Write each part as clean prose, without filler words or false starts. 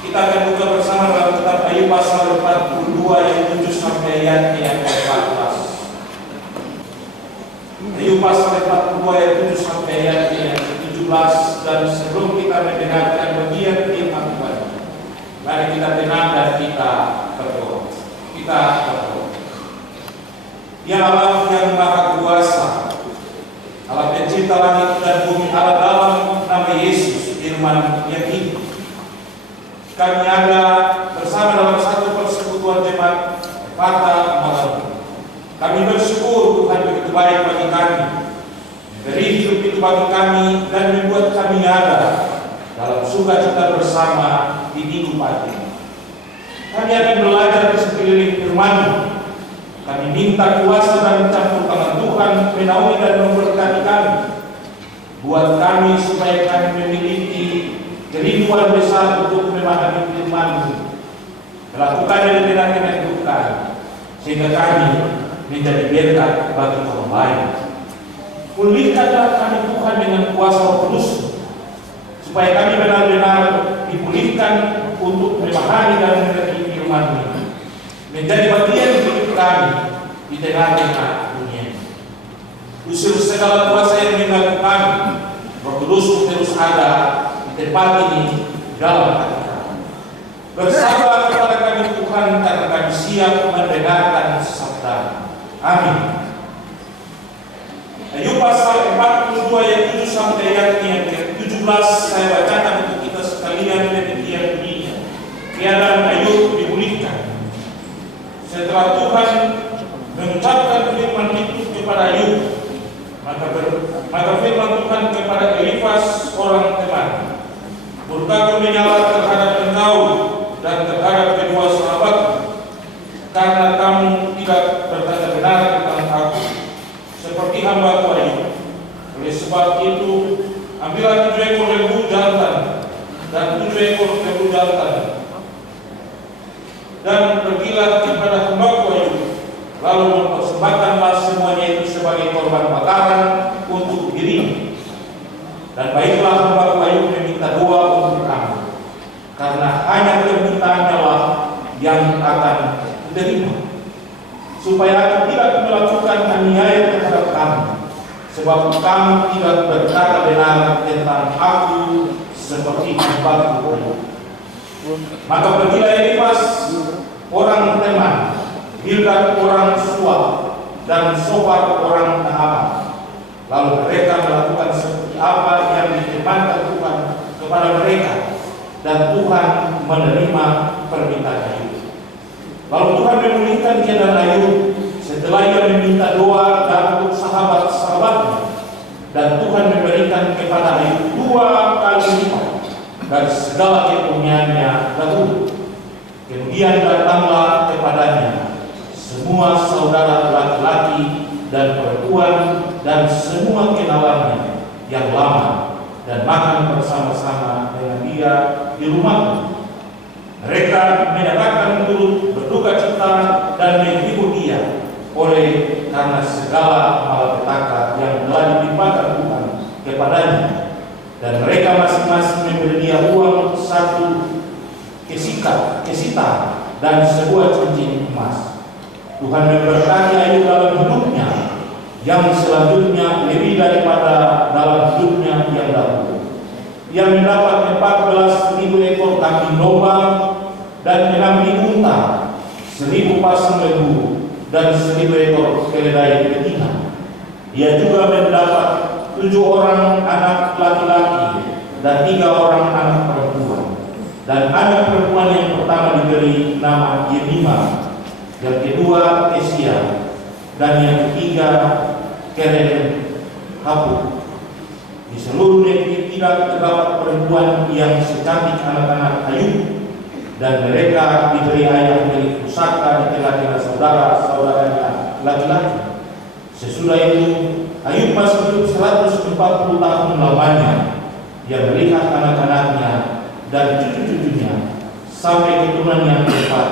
Kita akan buka bersama dalam kitab Ayub pasal 42 ayat 7 sampai ayat yang ke-14. Ayub pasal 42 ayat 7 sampai ayat yang ke-17. Dan sebelum kita mendengarkan bagian firman Tuhan, mari kita tenang dan kita berdoa. Kita berdoa. Ya Allah yang Maha Kuasa, Allah pencipta langit dan bumi, Allah dalam nama Yesus firman yang hidup, kami ada bersama dalam satu persekutuan jemaat pada malam. Kami bersyukur Tuhan begitu baik bagi kami, memberi hidup itu bagi kami dan membuat kami ada dalam sukacita bersama di minggu pagi. Kami akan belajar di sekeliling firman-Mu. Kami minta kuasa dan campur tangan Tuhan menaungi dan memberkati kami. Buat kami supaya kami memiliki kerinduan besar untuk memahami firman-Mu, melakukan dengan kemenangan, sehingga kami menjadi berkat bagi orang lain. Pulihkanlah kami Tuhan dengan kuasa Roh Kudus, supaya kami benar-benar dipulihkan untuk memahami dan mengerti firman-Mu, menjadi bagian hidup kami di tengah-tengah dunia. Usir segala kuasa yang mengganggu kami, Roh Kudus terus ada di tempat ini dalam hati kami. Bersabar kepada kami Tuhan, karena kami siap mendengarkan sabda. Amin. Ayub pasal 42 ayat 7 sampai ayat yang ke-17 saya bacakan untuk kita sekalian demikian bunyinya. Keadaan Ayub dipulihkan. Setelah Tuhan mengucapkan firman itu kepada Ayub, maka firman Tuhan kepada Elifas orang teman, murkaku menyala terhadap engkau dan terhadap kedua sahabatmu, karena kamu tidak berkata benar tentang aku, seperti hamba-Ku Ayub. Oleh sebab itu, ambillah 7 ekor lembu jantan dan 7 ekor lembu jantan, dan pergilah kepada hamba-Ku Ayub, lalu mempersembahkanlah semuanya itu sebagai korban bakaran untuk dirimu. Dan baiklah hamba-Ku Ayub meminta doa untuk kamu, karena hanya permintaannya lah yang akan diterima, supaya aku tidak melakukan aniaya terhadap kamu, sebab kamu tidak berkata benar tentang aku seperti hamba-Ku Ayub. Maka pergilah Elifas orang teman, Bildad orang Suah, dan Sofar orang Naamah. Lalu mereka melakukan seperti apa yang difirmankan Tuhan kepada mereka, dan Tuhan menerima permintaan Ayub. Lalu Tuhan memulihkan keadaan Ayub setelah ia meminta doa untuk sahabat-sahabatnya, dan Tuhan memberikan kepada Ayub 2 kali lipat dari segala kepunyaannya dahulu. Kemudian datanglah kepadanya semua saudara laki-laki dan perempuan dan semua kenalannya yang lama, dan makan bersama-sama dengan dia di rumahnya. Mereka menyatakan turut berduka cita dan menghibur dia oleh karena segala malapetaka yang telah ditimpakan Tuhan kepadanya. Dan mereka masing-masing memberi dia uang 1 kesita dan sebuah cincin emas. Tuhan memberkati Ayub dalam hidupnya yang selanjutnya lebih daripada dalam hidupnya yang dahulu. Ia mendapat 14.000 ekor kambing domba dan 6.000 unta, 1.000 pasang lembu, dan 1.000 ekor keledai betina. Ia juga mendapat 7 orang anak laki-laki dan 3 orang anak perempuan. Dan anak perempuan yang pertama diberi nama Yemima, yang kedua Kesia, dan yang ketiga Keren Hapuk. Di seluruh negeri tidak terdapat perempuan yang secantik anak-anak Ayub, dan mereka diberi ayah milik pusaka di tengah-tengah saudara-saudaranya laki-laki. Sesudah itu Ayub masih hidup 140 tahun lamanya. Dia melihat anak-anaknya dan cucu-cucunya sampai keturunan yang keempat.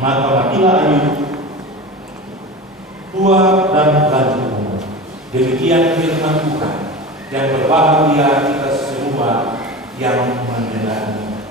Maka matilah Ayub tua dan lanjut umur. Demikian firman Tuhan, dan berbahagia kita semua yang mendengarnya.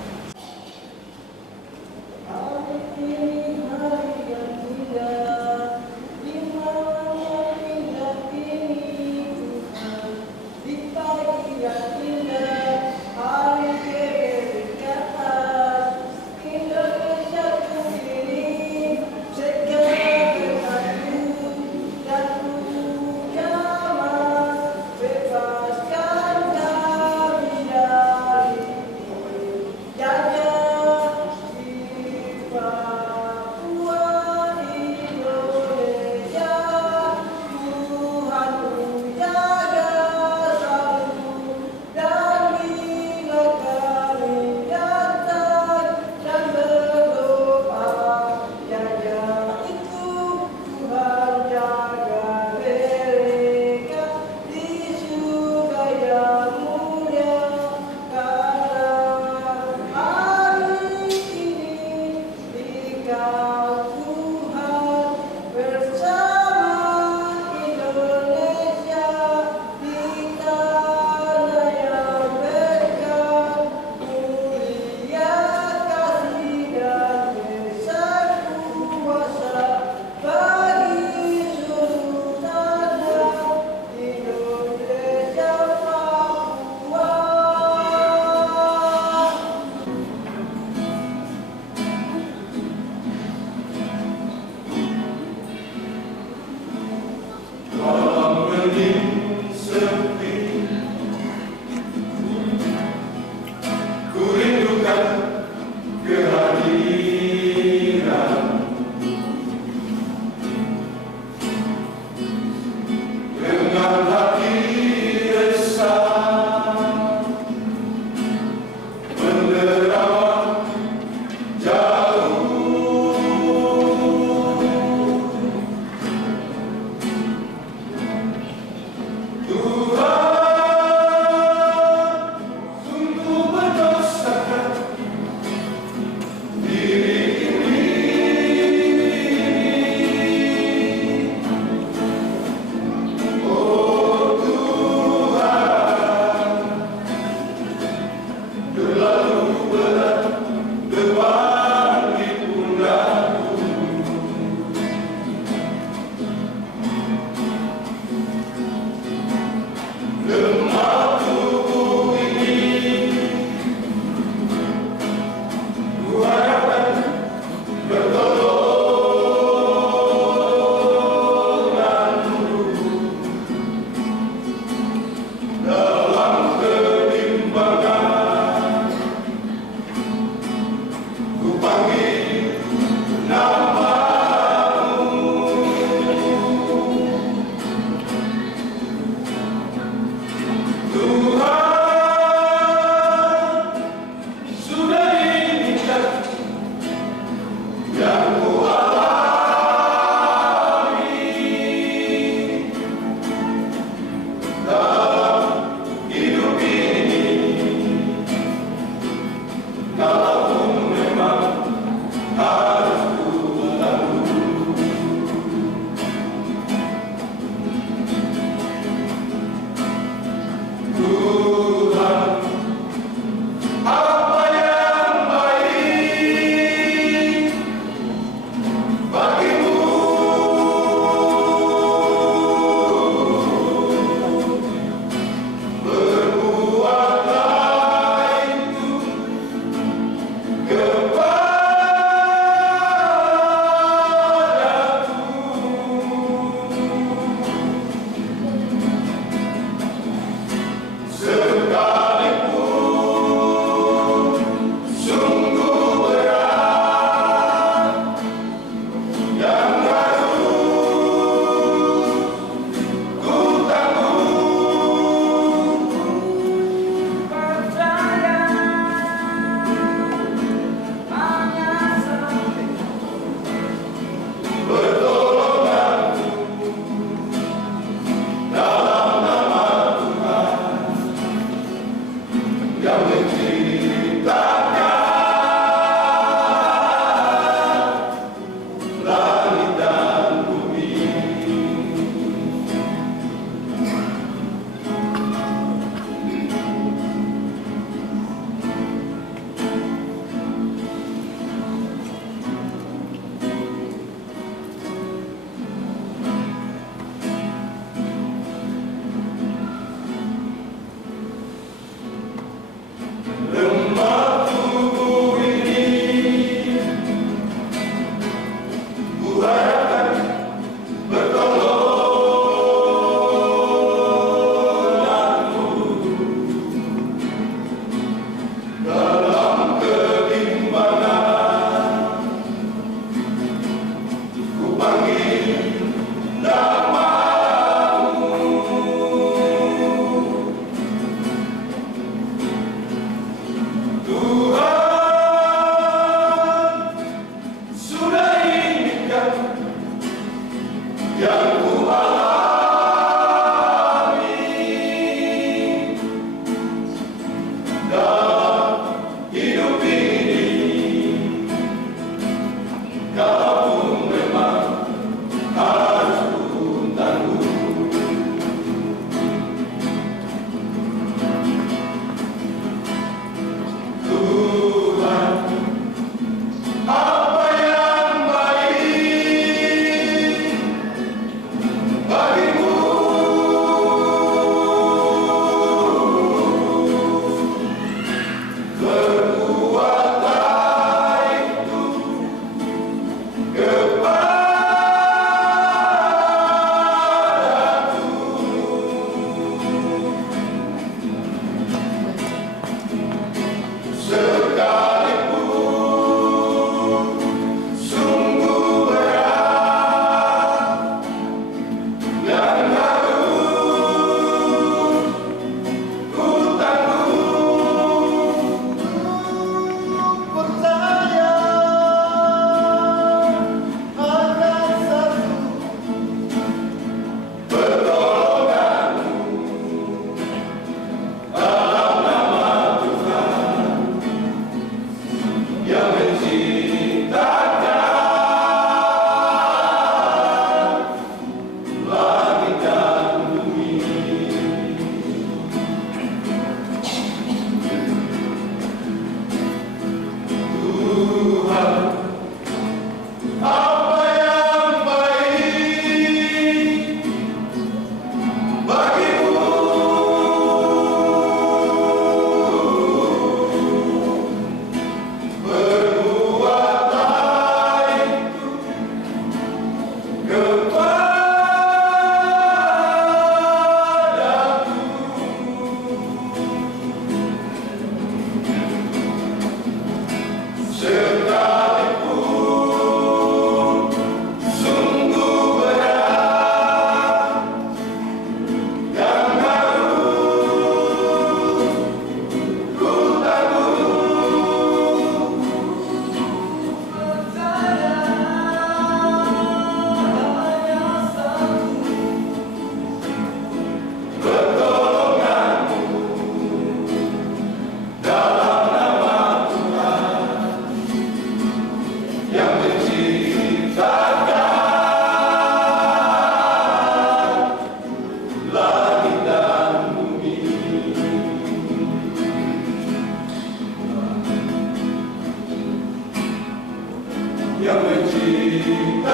yang menciptakan,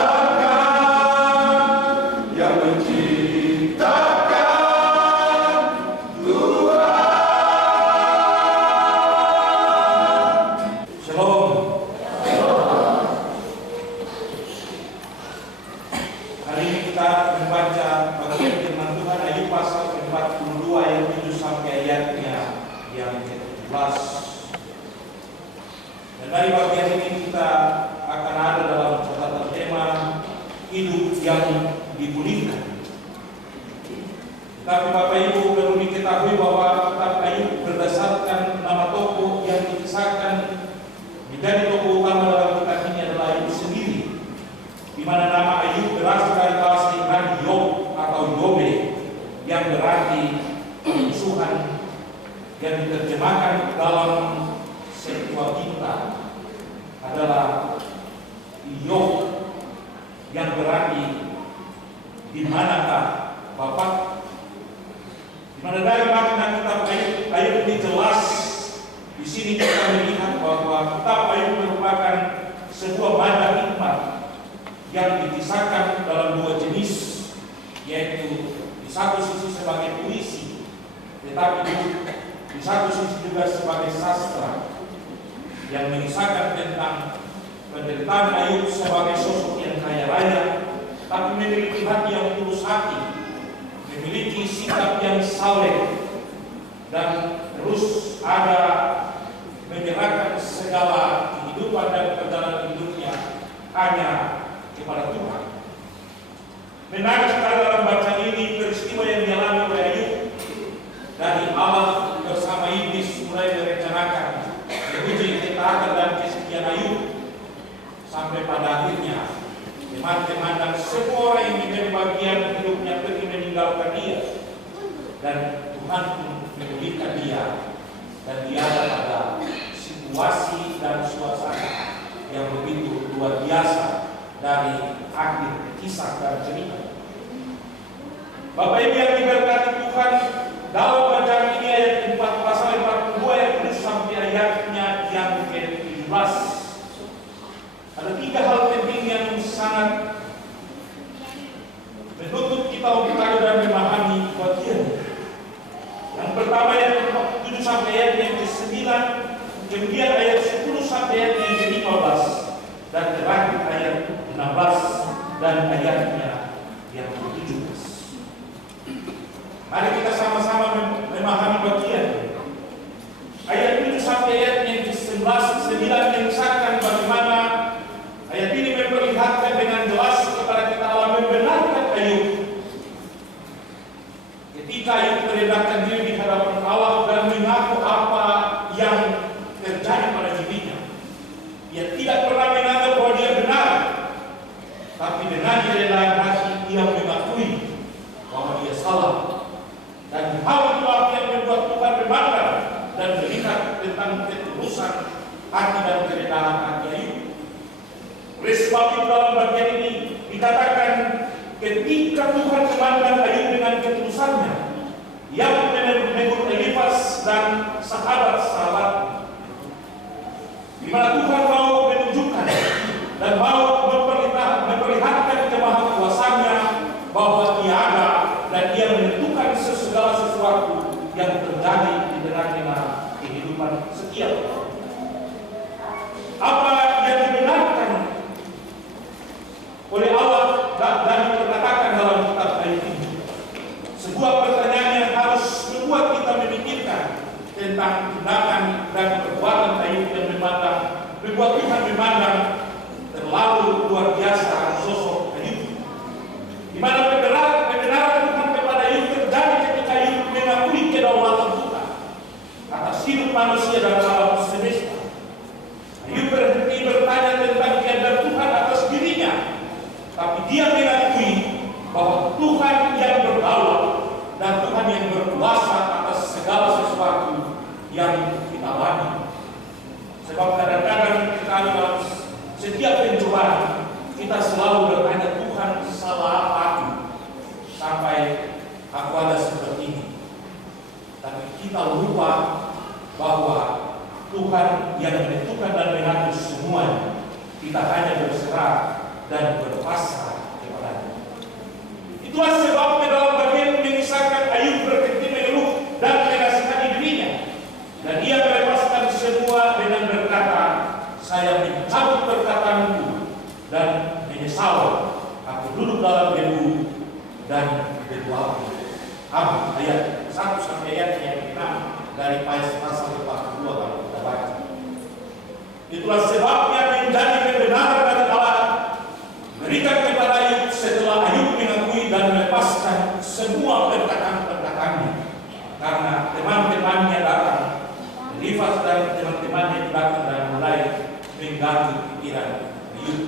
yang menciptakan Tuhan. Shalom. Hari ini kita membaca bagian firman Tuhan Ayub pasal 42 ayat 7 sampai ayatnya yang ke-17. Dan dari bagian ini kita akan ada dalam catatan tema hidup yang dipulihkan. Tapi Bapak Ibu perlu diketahui bahwa kitab Ayub berdasarkan nama tokoh yang dikisahkan menjadi tokoh utama dalam kitab ini adalah Ayub sendiri, di mana nama Ayub berasal dari bahasa Ibrani Yob atau Yobe, yang berarti musuhan, yang diterjemahkan dalam Septuaginta adalah Yob, yang berarti di manakah Bapak. Di mana dari makna kitab Ayub ini jelas. Di sini kita melihat bahwa kitab Ayub merupakan sebuah mada hikmat yang dikisahkan dalam dua jenis, yaitu di satu sisi sebagai puisi, tetapi di satu sisi juga sebagai sastra yang mengisahkan tentang penderitaan Ayub sebagai sosok yang kaya raya, tapi memiliki hati yang tulus hati, memiliki sikap yang saleh, dan terus ada menyerahkan segala kehidupan dan perjalanan hidupnya hanya kepada Tuhan. Menarik sekali dalam bacaan ini peristiwa yang dialami oleh Ayub, dari Allah bersama iblis mulai merencanakan menguji ketaatan dan kesetiaan Ayub, sampai pada akhirnya teman-teman dan semua orang yang menjadi bagian hidupnya pergi meninggalkan dia, dan Tuhan pun memulihkan dia, dan dia ada pada situasi dan suasana yang begitu luar biasa dari akhir kisah dan cerita. Bapak Ibu yang diberkati Tuhan, dalam bacaan ini ayat 4 pasal 42 ayat 1 sampai ayatnya yang ke-17 ada 3 hal penting yang sangat menuntut kita untuk tahu dan memahami bagian. Yang pertama ayat 7 sampai ayat yang ke-9, kemudian ayat 10 sampai ayat yang ke-15, dan terakhir ayat 16 dan ayatnya yang ke-17. Mari kita sama-sama memahami bagian. Ayat 7 sampai ayat yang ke-11 mengisahkan bagaimana ayat ini memperlihatkan dengan jelas kepada kita Allah membenarkan Ayub ketika Ayub merendahkan diri di hadapan Allah dan mengaku apa yang terjadi pada dirinya. Ia tidak pernah menganggap bahwa dia benar, tapi dengan kerendahan hati ia mengakui bahwa dia salah. Dan hal itulah yang membuat Tuhan memandang dan melihat tentang ketulusan hati dan kerendahan hati Ayub. Oleh sebab itu dalam bagian ini dikatakan ketika Tuhan memandang Ayub dengan ketulusannya, yang menegur Elifas dan sahabat-sahabat, di mana Tuhan mau menunjukkan dan mau memperlihatkan kemahakuasaannya bahwa Dia ada dan Dia menentukan segala sesuatu yang terjadi di tengah-tengah kehidupan setiap orang. Apa yang dibenarkan oleh Allah dan diperkatakan dalam kitab Ayub ini, sebuah pertanyaan yang harus membuat kita memikirkan tentang tindakan dan perbuatan Ayub yang membuat Tuhan memandang terlalu luar biasa sosok Ayub, di mana kebenaran Tuhan kepada Ayub terjadi ketika Ayub mengakui kedaulatan Tuhan atas hidup manusia dan alam semesta. Ayub berhenti bertanya tentang kehendak Tuhan atas dirinya, tapi dia mengakui bahwa Tuhan yang berdaulat dan Tuhan yang berkuasa atas segala sesuatu yang kita alami. Sebab kadang-kadang kita dalam setiap pencobaan kita selalu bertanya, Tuhan salah apa aku sampai aku ada seperti ini. Tapi kita lupa bahwa Tuhan yang menentukan dan mengatur semuanya. kita hanya berserah dan berpasrah kepadanya. Itulah sebabnya dalam bagian mengisahkan Ayub berhenti mengeluh dan menasihati dirinya, dan ia melepaskan semua dengan berkata, saya mencabut perkataanku dan menyesal aku duduk dalam debu dan debu api. Ayat 1 sampai ayat yang 6 dari pasal 42 kalau kita baca. Itulah sebabnya menjadi kebenaran dari Allah berikan kepada Ayub setelah Ayub mengakui dan melepaskan semua perkataan-perkataannya, karena teman-temannya datang, Elifaz dan teman-temannya datang dan mulai mengganggu pikiran Ayub.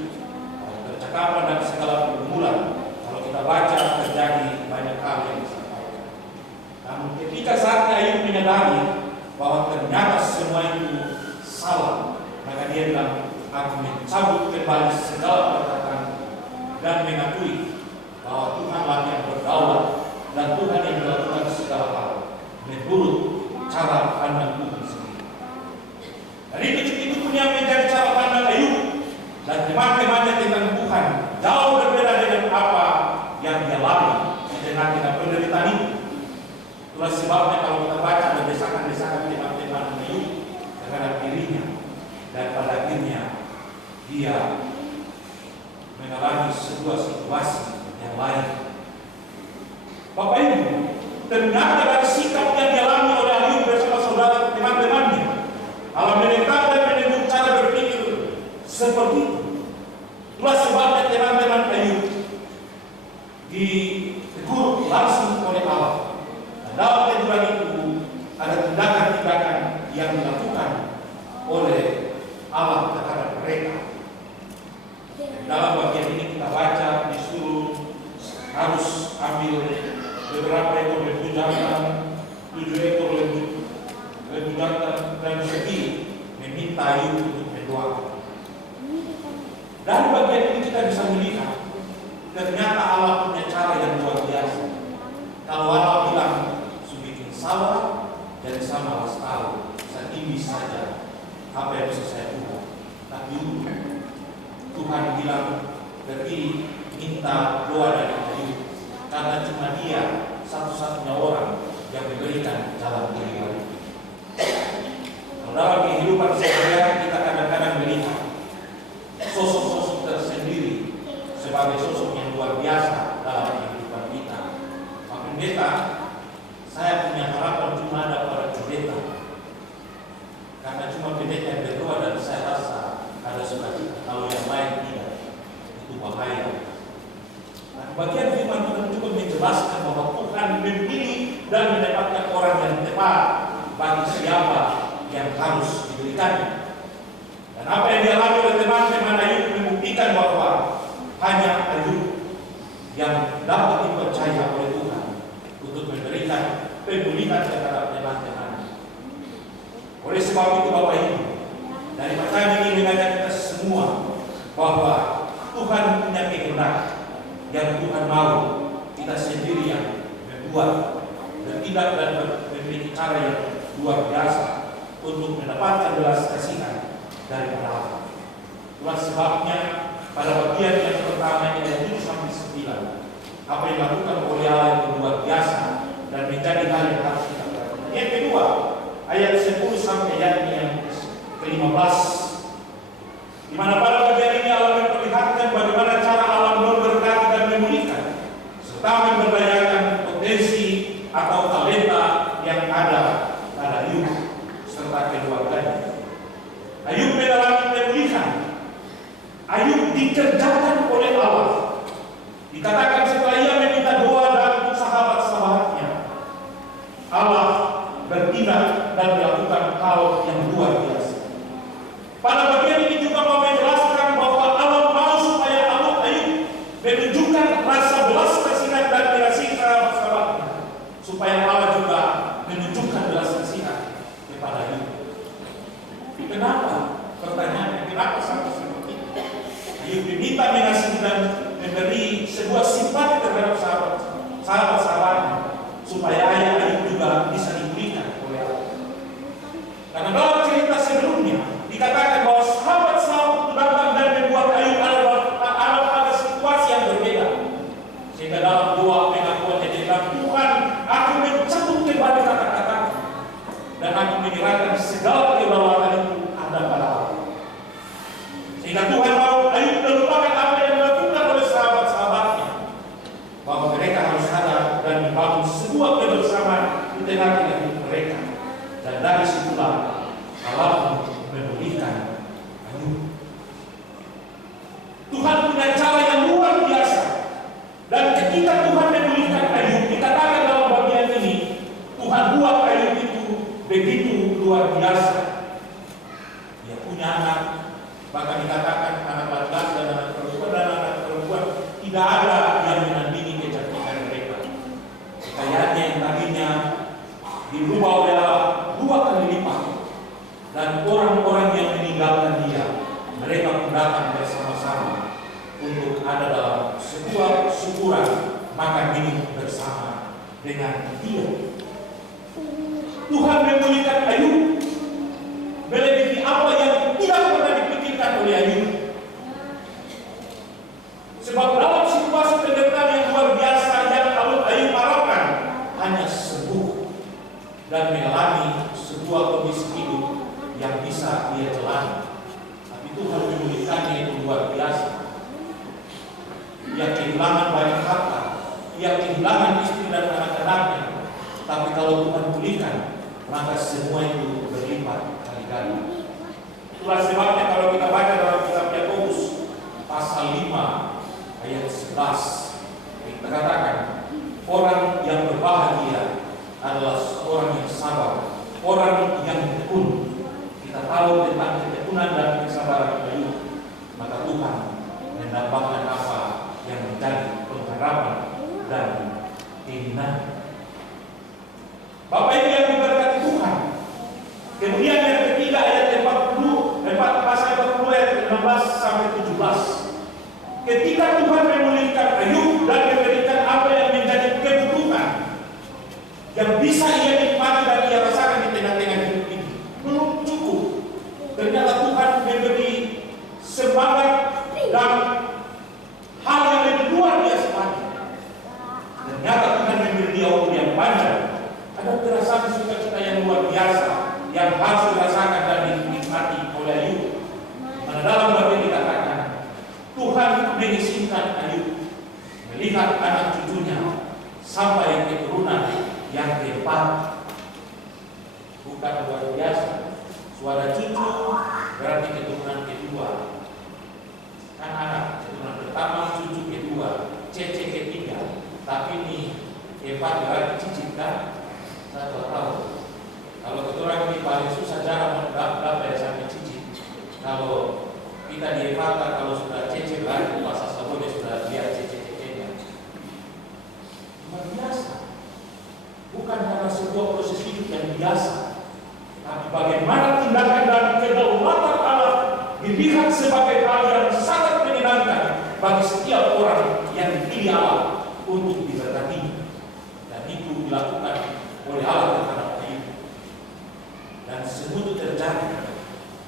Percakapan dan segala pergumulan kalau kita baca terjadi banyak hal yang disampaikan. Namun ketika saatnya Ayub menyadari bahwa ternyata semua itu salah, maka dia bilang, aku mencabut kembali segala perkataan dan mengakui bahwa Tuhanlah yang berdaulat dan Tuhan yang melakukan segala hal menurut cara pandang Tuhan sendiri. Dan itu pun yang menjadi cara pandang Ayub dan teman-temannya tentang Tuhan jauh berbeda dengan apa yang dia alami di tengah-tengah penderitaan itu. Itulah sebabnya kalau kita baca desakan-desakan teman-teman Ayub terhadap dirinya, dan pada akhirnya dia mengalami sebuah situasi yang lain. Bapak Ibu, ternyata dari sikap yang dialami oleh Ayub bersama saudara teman-temannya, kalau menetap dan menemukan cara berpikir seperti itu. Itulah sebabnya teman-teman Ayub ditegur langsung oleh Allah. Dan dalam teguran itu ada tindakan-tindakan yang dilakukan oleh Allah terhadap mereka. Dalam bagian ini kita baca disuruh harus ambil beberapa ekor lembu jantan, 7 ekor lembu jantan dan sedih meminta Ayub untuk berdoa. Dari bagian ini kita bisa melihat ternyata Allah punya cara yang luar biasa. Kalau Allah bilang bikin salah, dan sama harus tahu saya ini saja apa yang bisa saya buat. Tapi Tuhan bilang berarti minta doa dari Ayub, karena cuma dia satu-satunya orang yang memberikan jalan keluar. Dalam kehidupan sehari-hari kita kadang-kadang melihat sosok-sosok tersendiri sebagai sosok yang luar biasa dalam kehidupan kita. Pak Pendeta, saya punya harapan cuma ada pada pendeta, karena cuma pendeta yang berdoa dan saya rasa ada sukacita. Kalau yang lain tidak, itu bahaya. Nah, bagian firman Tuhan juga menjelaskan bahwa Tuhan memilih dan mendapatkan orang yang tepat bagi siapa yang harus diberikannya. Dan apa yang dialami oleh teman-teman Ayub membuktikan bahwa hanya Ayub yang dapat dipercaya oleh Tuhan untuk memberikan pemulihan terhadap teman-teman. Oleh sebab itu Bapak Ibu, dari pertanyaan ini mengajak kita semua bahwa Tuhan punya kehendak yang Tuhan mau kita sendiri yang membuat bertindak dan memiliki cara yang luar biasa untuk mendapatkan belas kasihan dari Allah. Itulah sebabnya pada bagian yang pertama ini ayat 7 sampai 9, apa yang dilakukan oleh Allah yang luar biasa dan menjadi hal yang harus kita perhatikan. Yang kedua, ayat 10 sampai ayat yang ke-15, di mana pada bagian ini Allah memperlihatkan bagaimana cara Allah memberkati dan memulihkan serta memberdayakan potensi atau talenta yang ada pada Ayub serta keluarganya. Ayub mengalami pemulihan. Ayub dikerjakan oleh Allah. Dikatakan setelah ia meminta doa dan sahabat-sahabatnya, Allah bertindak dan melakukan hal yang luar biasa. Pada bagian ini juga mau menjelaskan bahwa Allah mau supaya Ayub menunjukkan rasa belas kasihan dan mengasihi sahabat-sahabatnya, supaya Allah juga menunjukkan belas kasihan kepada Ayub. Kenapa? Pertanyaannya, kenapa sampai seperti itu? Ayub diminta mengasihi dan memberi sebuah simpati terhadap sahabat-sahabatnya, supaya Ayub juga bisa dipulihkan oleh Allah. Karena dalam cerita sebelumnya dikatakan bahwa sahabat-sahabat itu datang dan Ketika Tuhan mau Ayub melupakan apa yang dilakukan oleh sahabat-sahabatnya, bahwa mereka harus sadar dan membangun sebuah kebersamaan di tengah-tengah hidup mereka. Dan dari situlah Allah memulihkan Ayub. Tuhan punya cara yang luar biasa. Dan ketika Tuhan memulihkan Ayub, dikatakan dalam bagian ini, Tuhan buat Ayub itu begitu luar biasa. Dia punya anak, bahkan dikatakan anak laki-laki dan anak perempuan tidak ada yang menandingi kecantikan mereka. Kekayaannya yang tadinya dirubah oleh Allah 2 kali lipat, dan orang-orang yang meninggalkan dia, mereka pun datang bersama-sama untuk ada dalam sebuah syukuran makan minum bersama dengan dia. Tuhan memulihkan Ayub melebihi apa yang tidak pernah dipikirkan oleh Ayub. Sebab dalam situasi penderitaan yang luar biasa yang Ayub harapkan hanya sembuh dan mengalami sebuah kondisi hidup yang bisa dia jalani. Tapi Tuhan memulihkannya itu luar biasa. Ia kehilangan banyak harta, ia kehilangan istri dan anak-anaknya. Tapi kalau Tuhan pulihkan, maka semua itu berlipat kali-kali. Itulah sebabnya kalau kita baca dalam kitab Yakobus pasal 5 ayat 11, kita katakan orang yang berbahagia adalah seorang yang sabar, orang yang tekun. Kita tahu tentang ketekunan dan kesabaran Ayub, maka Tuhan mendapatkan apa yang menjadi pengharapan dan keinginan. Bapak Ibu yang diberkati Tuhan. Kemudian yang ketiga ayat 40, pasal 40 ayat 16 sampai 17. Ketika Tuhan memulihkan Ayub dan memberikan apa yang menjadi kebutuhan yang bisa ia nikmati dan ia rasakan di tengah-tengah hidup ini, belum cukup. Ternyata Tuhan memberi semangat dan hal yang lebih luar biasa lagi. Ternyata Tuhan memberi dia umur yang panjang. Ada perasaan sukacita yang luar biasa yang harus dirasakan dan dinikmati oleh Ayub. Karena dalam bagian dikatakan Tuhan mengizinkan Ayub melihat anak cucunya sampai keturunan yang keempat. Bukan luar biasa. Suara cucu berarti keturunan kedua. Kan anak keturunan pertama, cucu kedua, cece ketiga. Tapi ini keempat berarti cicit kan? Saya tahu. Kalau keturunan ini paling susah cara berapa ya sampai cicit. Kalau kita di Evata, kalau sudah cece berarti bahasa Sabone sudah lihat cece-cecenya. Luar biasa. Bukan karena sebuah proses hidup yang biasa, tapi bagaimana tindakan dan kedaulatan Allah dilihat sebagai hal yang sangat menyenangkan bagi setiap orang yang dipilih Allah untuk diberkati. Dan itu dilakukan oleh Allah terhadap Ayub. Dan semua itu terjadi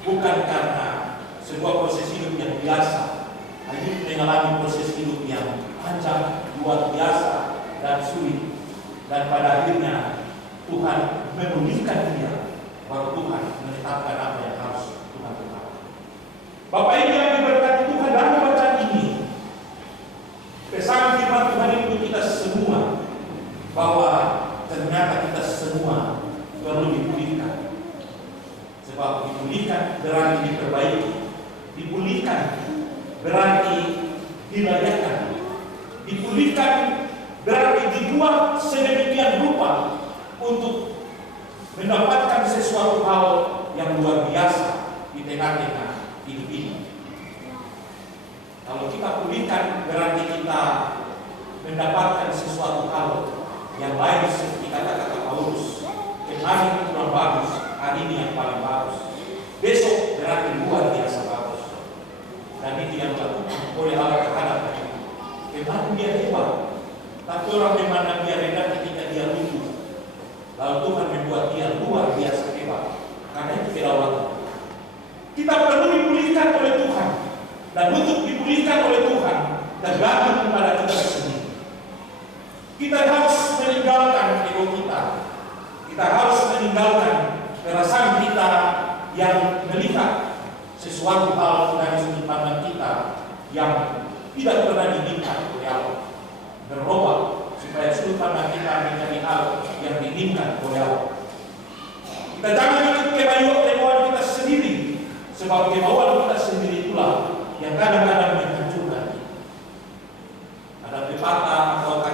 bukan karena sebuah proses hidup yang biasa. Ayub mengalami proses hidup yang panjang, luar biasa dan sulit. Dan pada akhirnya Tuhan memulihkan dia, baru Tuhan menetapkan apa yang harus Tuhan tetapkan. Bapak Ibu yang diberkati Tuhan, dalam bacaan ini pesan firman Tuhan itu kita semua, bahwa ternyata kita semua perlu dipulihkan. Sebab dipulihkan berarti diperbaiki, dipulihkan berarti dilayakan, dipulihkan berarti dibuat sedemikian rupa untuk mendapatkan sesuatu hal yang luar biasa di tengah-tengah hidup ini. Kalau kita pulihkan berarti kita mendapatkan sesuatu hal yang lain, seperti kata-kata Paulus, kemarin kurang bagus, hari ini yang paling bagus, besok berarti luar biasa bagus. Dan itu yang dilakukan oleh Allah terhadap kita. Kemarin dia hebat, tapi orang memandang dia rendah ketika dia lucu. Lalu Tuhan membuat dia luar biasa hebat. Karena itu kedaulatan. Kita perlu dipulihkan oleh Tuhan. Dan untuk dipulihkan oleh Tuhan, tergantung kepada kita sendiri. Kita harus meninggalkan ego kita. Kita harus meninggalkan perasaan kita yang melihat sesuatu hal dari sudut pandang kita yang tidak pernah diinginkan oleh Allah. Berubah supaya sudut pandang kita menjadi hal yang diinginkan oleh Allah. Kita jangan ikut kemauan kita sendiri, sebab kemauan kita sendiri itulah yang kadang-kadang menghancurkan. Ada pepatah atau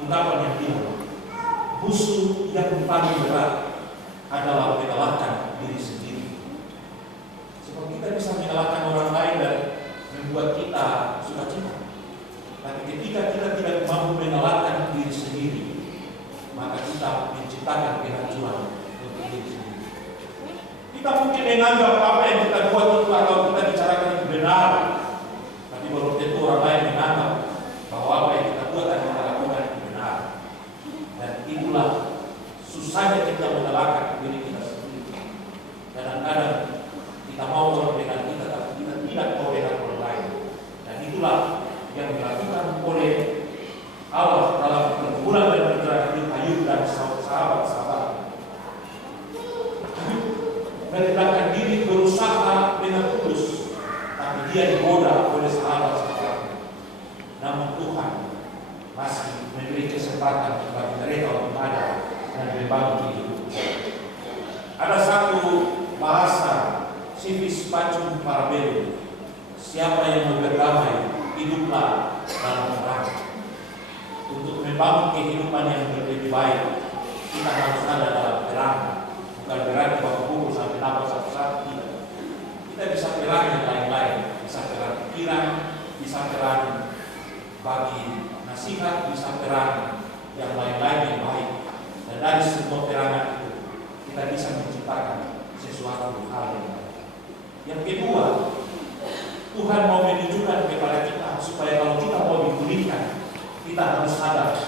ungkapan yang bilang, musuh yang paling berat adalah menyalahkan diri sendiri. Sebab kita bisa menyalahkan orang lain dan membuat kita sukacita. Tapi ketika kita tidak mampu menyalahkan diri sendiri, maka kita menciptakan kehancuran untuk diri sendiri. Kita mungkin menganggap apa yang kita buat itu atau kita bicarakan itu benar, tapi belum tentu orang lain menganggap bahwa apa yang kita buat dan kita lakukan itu benar. Dan itulah susahnya kita menyalahkan diri kita sendiri. Kadang-kadang kita mau orang dengan kita, tapi kita tidak mau dengan orang lain. Dan itulah yang dilakukan oleh Allah dalam pergumulan dan perjalanan hidup Ayub dan sahabat-sahabat. Merendahkan diri, berusaha dengan tulus, tapi dia digoda oleh sahabat-sahabat. Namun Tuhan masih memberi kesempatan bagi mereka untuk ada dan membangun hidup. Ada satu bahasa Civis Pacem Parabellum, siapa yang mau berdamai, hiduplah dalam terang. Untuk membangun kehidupan yang lebih baik, kita harus ada dalam terang. Bukan berarti bahwa pukul sampai nafas satu-satu, tidak. Kita bisa terang yang lain-lain, bisa terang pikiran, bisa terang bagi nasihat, bisa terang yang lain-lain yang baik. Dan dari semua terangan itu, kita bisa menciptakan sesuatu hal yang baik. Yang kedua, Tuhan mau menunjukkan kepada kita supaya kalau kita mau dipulihkan, kita harus sadar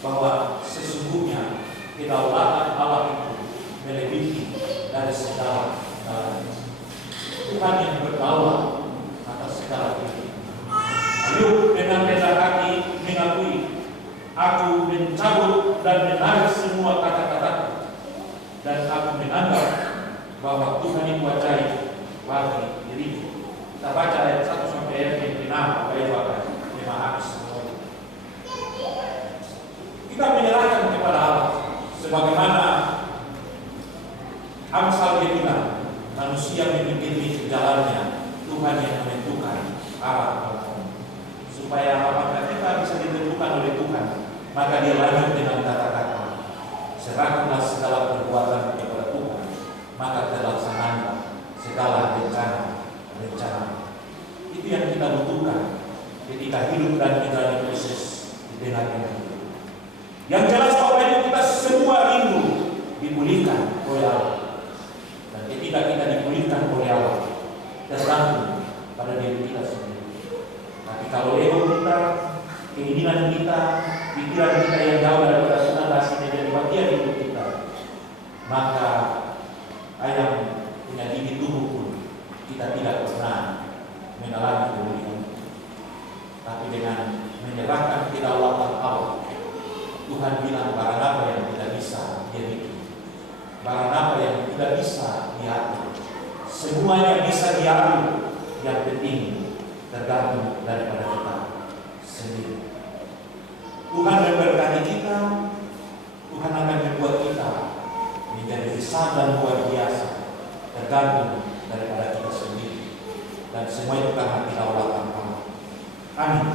bahwa sesungguhnya kedaulatan Allah itu melebihi dari segala galanya. Tuhan yang berdaulat atas segala itu. Ayub dengan rendah hati mengakui, aku mencabut dan menarik semua kata-kataku, dan aku menganggap bahwa Tuhan itu ajaib bagi diriku. Kita baca ayat 1 sampai ayat yang ke-6, Bapak Ibu akan memahami semua. Kita menyerahkan kepada Allah sebagaimana Amsal dia bilang, manusia mengikuti jalannya, Tuhan yang menentukan arah. Supaya apakah kita bisa ditentukan oleh Tuhan, maka dia lanjut dengan kata-kata, serahkanlah segala perbuatan kepada Tuhan, maka terlaksanalah segala rencana. Itu yang kita butuhkan ketika hidup dan menjalani proses di tengah-tengah hidup. Yang jelas Bapak Ibu, kita semua rindu dipulihkan oleh Allah. Dan ketika kita dipulihkan oleh Allah, tergantung pada diri kita sendiri. Tapi kalau ego kita, keinginan kita, pikiran kita yang jauh daripada Tuhan masih menjadi bagian hidup kita, maka ayam punya gigi tubuh pun kita tidak pernah mengalami kemuliaan. Tapi dengan menyerahkan kedaulatan Allah, Tuhan bilang barang apa yang tidak bisa dia bikin, barang apa yang tidak bisa diatur, semuanya bisa diatur. Yang penting tergantung daripada kita sendiri. Tuhan memberkati kita, Tuhan akan membuat kita menjadi besar dan luar biasa, tergantung daripada kita sendiri. Dan semua itu karena kedaulatan Allah. Amin.